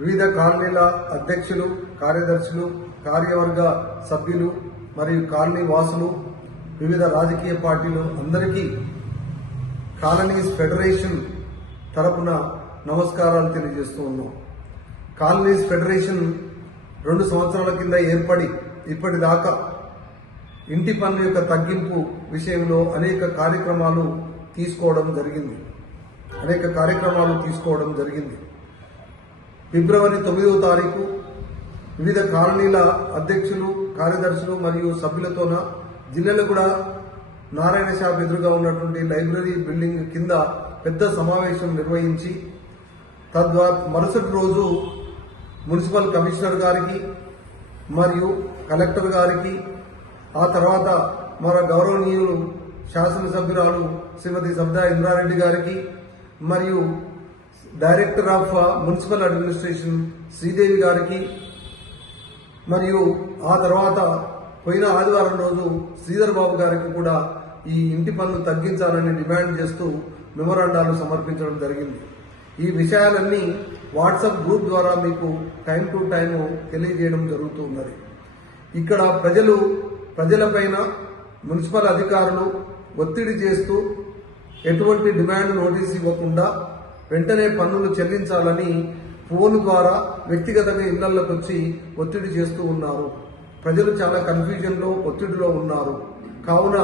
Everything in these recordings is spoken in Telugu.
వివిధ కాలనీల అధ్యక్షులు కార్యదర్శులు కార్యవర్గ సభ్యులు మరియు కాలనీ వాసులు వివిధ రాజకీయ పార్టీలు అందరికీ కాలనీస్ ఫెడరేషన్ తరపున నమస్కారాలు తెలియజేస్తూ ఉన్నాం. కాలనీస్ ఫెడరేషన్ రెండు సంవత్సరాల కింద ఏర్పడి ఇప్పటిదాకా ఇంటి పన్ను యొక్క తగ్గింపు విషయంలో అనేక కార్యక్రమాలు తీసుకోవడం జరిగింది. అనేక కార్యక్రమాలు తీసుకోవడం జరిగింది. ఫిబ్రవరి తొమ్మిదవ తారీఖు వివిధ కాలనీల అధ్యక్షులు కార్యదర్శులు మరియు సభ్యులతోన జిల్లాలో కూడా నారాయణ షాప్ ఎదురుగా ఉన్నటువంటి లైబ్రరీ బిల్డింగ్ కింద పెద్ద సమావేశం నిర్వహించి తద్వారా మరుసటి రోజు మున్సిపల్ కమిషనర్ గారికి మరియు కలెక్టర్ గారికి ఆ తర్వాత మన గౌరవనీయులు శాసనసభ్యురాలు శ్రీమతి సబ్దా ఇంద్రారెడ్డి గారికి మరియు director of municipal administration Sridevi గారికి మరియు ఆ తర్వాత పోయిన ఆదివారం రోజు శ్రీధర్ బాబు గారికి కూడా ఈ ఇంటి పన్ను తగ్గించాలని డిమాండ్ చేస్తూ మెమోరాండాలు సమర్పించడం జరిగింది. ఈ విషయాలన్నీ వాట్సాప్ గ్రూప్ ద్వారా మీకు టైం టు టైం తెలియజేయడం జరుగుతూ ఉన్నది. ఇక్కడ ప్రజలు ప్రజలపైన మున్సిపల్ అధికారులు ఒత్తిడి చేస్తూ ఎటువంటి డిమాండ్ నోటీస్ ఇవ్వకుండా వెంటనే పన్నులు చెల్లించాలని ఫోన్ ద్వారా వ్యక్తిగతంగా ఇళ్ళలోకి వచ్చి ఒత్తిడి చేస్తూ ఉన్నారు. ప్రజలు చాలా కన్ఫ్యూజన్లో ఒత్తిడిలో ఉన్నారు. కావున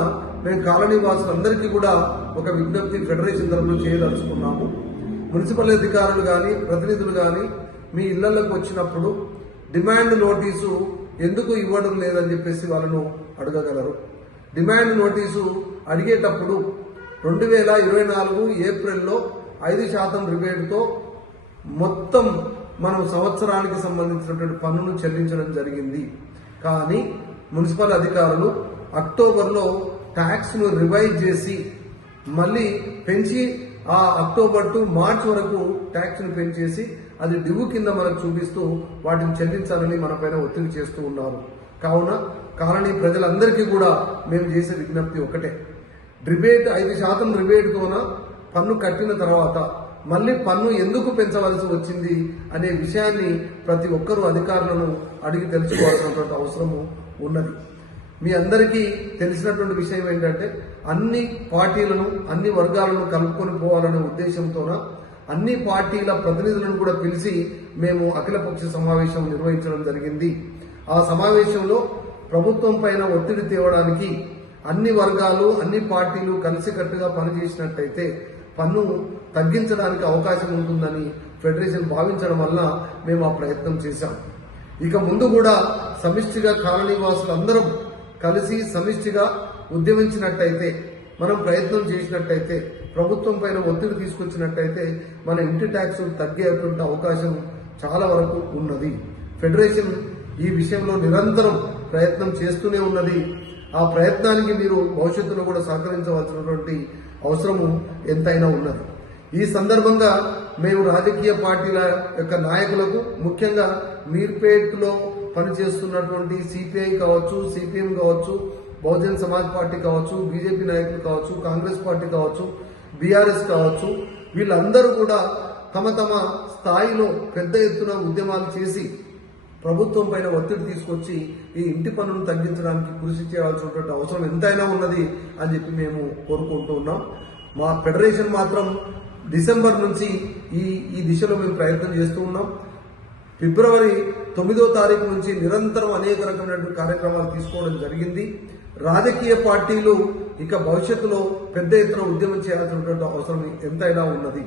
మేము కాలనీ వాసులందరికీ కూడా ఒక విజ్ఞప్తి ఫెడరేషన్ తరఫున చేయదలుచుకున్నాము. మున్సిపల్ అధికారులు కానీ ప్రతినిధులు కానీ మీ ఇళ్ళలోకి వచ్చినప్పుడు డిమాండ్ నోటీసు ఎందుకు ఇవ్వడం లేదని చెప్పేసి వాళ్ళను అడగగలరు. డిమాండ్ నోటీసు అడిగేటప్పుడు రెండు వేల ఇరవై నాలుగు ఏప్రిల్లో ఐదు శాతం రిబేట్తో మొత్తం మనం సంవత్సరానికి సంబంధించినటువంటి పన్నును చెల్లించడం జరిగింది. కానీ మున్సిపల్ అధికారులు అక్టోబర్లో ట్యాక్స్ను రివైజ్ చేసి మళ్ళీ పెంచి ఆ అక్టోబర్ టు మార్చ్ వరకు ట్యాక్స్ను పెంచేసి అది డివు కింద మనకు చూపిస్తూ వాటిని చెల్లించాలని మనపైన ఒత్తిడి చేస్తూ ఉన్నారు. కావున కాలనీ ప్రజలందరికీ కూడా మేము చేసే విజ్ఞప్తి ఒకటే రిబేట్ ఐదు శాతం రిబేట్తోన పన్ను కట్టిన తర్వాత మళ్ళీ పన్ను ఎందుకు పెంచవలసి వచ్చింది అనే విషయాన్ని ప్రతి ఒక్కరూ అధికారులను అడిగి తెలుసుకోవాల్సినటువంటి అవసరము ఉన్నది. మీ అందరికీ తెలిసినటువంటి విషయం ఏంటంటే అన్ని పార్టీలను అన్ని వర్గాలను కలుపుకొని పోవాలనే ఉద్దేశంతోన అన్ని పార్టీల ప్రతినిధులను కూడా పిలిచి మేము అఖిలపక్ష సమావేశం నిర్వహించడం జరిగింది. ఆ సమావేశంలో ప్రభుత్వం పైన ఒత్తిడి తేవడానికి అన్ని వర్గాలు అన్ని పార్టీలు కలిసికట్టుగా పనిచేసినట్టయితే పన్ను తగ్గించడానికి అవకాశం ఉంటుందని ఫెడరేషన్ భావించడం వల్ల మేము ఆ ప్రయత్నం చేశాం. ఇక ముందు కూడా సమిష్టిగా కాలనీవాసులందరం కలిసి సమిష్టిగా ఉద్యమించినట్టయితే మనం ప్రయత్నం చేసినట్టయితే ప్రభుత్వం పైన ఒత్తిడి తీసుకొచ్చినట్టయితే మన ఇంటి ట్యాక్స్ తగ్గేటువంటి అవకాశం చాలా వరకు ఉన్నది. ఫెడరేషన్ ఈ విషయంలో నిరంతరం ప్రయత్నం చేస్తూనే ఉన్నది. ఆ ప్రయత్నానికి మీరు భవిష్యత్తులో కూడా సహకరించవలసినటువంటి అవసరము ఎంతైనా ఉన్నది. ఈ సందర్భంగా మేము రాజకీయ పార్టీల యొక్క నాయకులకు ముఖ్యంగా మీర్పేట్లో పనిచేస్తున్నటువంటి సిపిఐ కావచ్చు సిపిఎం కావచ్చు బహుజన్ సమాజ్ పార్టీ కావచ్చు బీజేపీ నాయకులు కావచ్చు కాంగ్రెస్ పార్టీ కావచ్చు బీఆర్ఎస్ కావచ్చు వీళ్ళందరూ కూడా తమ తమ స్థాయిలో పెద్ద ఎత్తున ఉద్యమాలు చేసి ప్రభుత్వం పైన ఒత్తిడి తీసుకొచ్చి ఈ ఇంటి పన్నును తగ్గించడానికి కృషి చేయాల్సినటువంటి అవసరం ఎంతైనా ఉన్నది అని చెప్పి మేము కోరుకుంటూ ఉన్నాం. మా ఫెడరేషన్ మాత్రం డిసెంబర్ నుంచి ఈ ఈ దిశలో మేము ప్రయత్నం చేస్తూ ఉన్నాం. ఫిబ్రవరి తొమ్మిదో తారీఖు నుంచి నిరంతరం అనేక రకమైనటువంటి కార్యక్రమాలు తీసుకోవడం జరిగింది. రాజకీయ పార్టీలు ఇక భవిష్యత్తులో పెద్ద ఎత్తున ఉద్యమం చేయాల్సినటువంటి అవసరం ఎంతైనా ఉన్నది.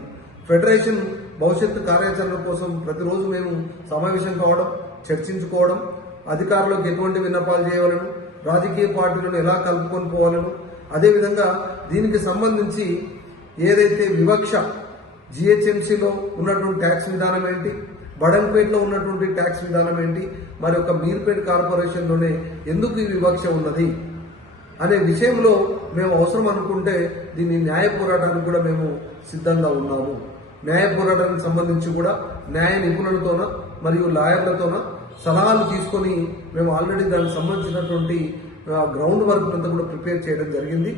ఫెడరేషన్ భవిష్యత్తు కార్యాచరణ కోసం ప్రతిరోజు మేము సమావేశం కావడం చర్చించుకోవడం అధికారులకు ఎటువంటి విన్నపాలు చేయవలను రాజకీయ పార్టీలను ఎలా కలుపుకొని పోవాలను అదేవిధంగా దీనికి సంబంధించి ఏదైతే వివక్ష జిహెచ్ఎంసీలో ఉన్నటువంటి ట్యాక్స్ విధానం ఏంటి బడంపేటలో ఉన్నటువంటి ట్యాక్స్ విధానం ఏంటి మరి ఒక మీర్పేట్ కార్పొరేషన్లోనే ఎందుకు ఈ వివక్ష ఉన్నది అనే విషయంలో మేము అవసరం అనుకుంటే దీన్ని న్యాయ పోరాటానికి కూడా మేము సిద్ధంగా ఉన్నాము. న్యాయ పోరాటానికి సంబంధించి కూడా న్యాయ నిపుణులతోన మరియు లాయర్లతోన సలహాలు తీసుకొని మేము ఆల్రెడీ దానికి సంబంధించినటువంటి గ్రౌండ్ వర్క్ అంతా కూడా ప్రిపేర్ చేయడం జరిగింది.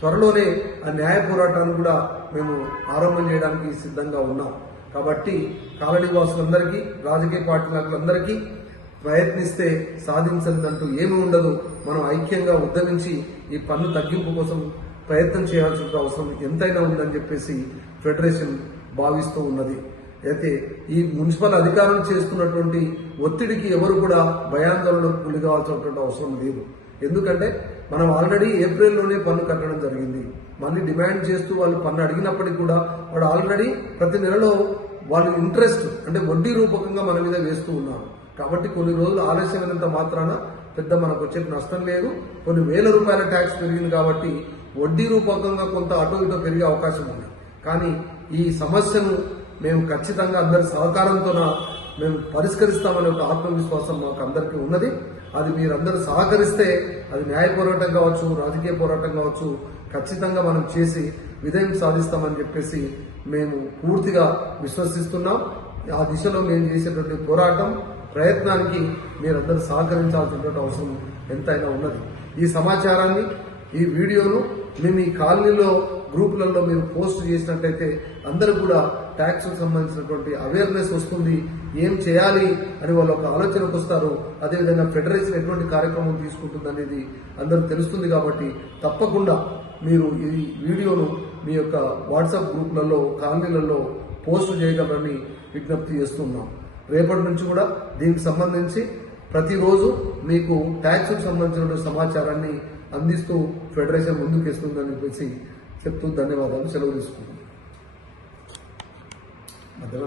త్వరలోనే ఆ న్యాయ పోరాటాన్ని కూడా మేము ఆరంభం చేయడానికి సిద్ధంగా ఉన్నాం. కాబట్టి కాలనీ వాసులందరికీ రాజకీయ పార్టీ నాయకులందరికీ ప్రయత్నిస్తే సాధించదంటూ ఏమీ ఉండదు. మనం ఐక్యంగా ఉద్యమించి ఈ పన్ను తగ్గింపు కోసం ప్రయత్నం చేయాల్సిన అవసరం ఎంతైనా ఉందని చెప్పేసి ఫెడరేషన్ భావిస్తూ ఉన్నది. అయితే ఈ మున్సిపల్ అధికారులు చేస్తున్నటువంటి ఒత్తిడికి ఎవరు కూడా భయాందోళనకు గురి కావాల్సినటువంటి అవసరం లేదు. ఎందుకంటే మనం ఆల్రెడీ ఏప్రిల్లోనే పన్ను కట్టడం జరిగింది. మళ్ళీ డిమాండ్ చేస్తూ వాళ్ళు పన్ను అడిగినప్పటికీ కూడా వాడు ఆల్రెడీ ప్రతి నెలలో వాళ్ళు ఇంట్రెస్ట్ అంటే వడ్డీ రూపకంగా మన మీద వేస్తూ ఉన్నారు. కాబట్టి కొన్ని రోజులు ఆలస్యమైనంత మాత్రాన పెద్ద మనకు వచ్చే నష్టం లేదు. కొన్ని వేల రూపాయల ట్యాక్స్ పెరిగింది కాబట్టి వడ్డీ రూపకంగా కొంత అటు ఇటు పెరిగే అవకాశం ఉంది. కానీ ఈ సమస్యను మేము ఖచ్చితంగా అందరి సహకారంతో మేము పరిష్కరిస్తామనే ఒక ఆత్మవిశ్వాసం మాకు అందరికీ ఉన్నది. అది మీరందరూ సహకరిస్తే అది న్యాయ పోరాటం కావచ్చు రాజకీయ పోరాటం కావచ్చు ఖచ్చితంగా మనం చేసి విజయం సాధిస్తామని చెప్పేసి మేము పూర్తిగా విశ్వసిస్తున్నాం. ఆ దిశలో మేము చేసేటువంటి పోరాటం ప్రయత్నానికి మీరందరూ సహకరించాల్సినటువంటి అవసరం ఎంతైనా ఉన్నది. ఈ సమాచారాన్ని ఈ వీడియోను మేము ఈ కాలనీలో గ్రూపులలో మేము పోస్ట్ చేసినట్టయితే అందరూ కూడా ట్యాక్స్ సంబంధించినటువంటి అవేర్నెస్ వస్తుంది. ఏం చేయాలి అని వాళ్ళు ఒక ఆలోచనకు వస్తారు. అదేవిధంగా ఫెడరేషన్ ఎటువంటి కార్యక్రమం తీసుకుంటుంది అనేది అందరూ తెలుస్తుంది కాబట్టి తప్పకుండా మీరు ఈ వీడియోను మీ యొక్క వాట్సాప్ గ్రూపులలో కాలనీలలో పోస్ట్ చేయగలరని విజ్ఞప్తి చేస్తున్నాం. రేపటి నుంచి కూడా దీనికి సంబంధించి ప్రతిరోజు మీకు ట్యాక్స్కి సంబంధించిన సమాచారాన్ని అందిస్తూ ఫెడరేషన్ ముందుకేస్తుందని చెప్పేసి చెప్తూ ధన్యవాదాలు సెలవు తీసుకుంటున్నాను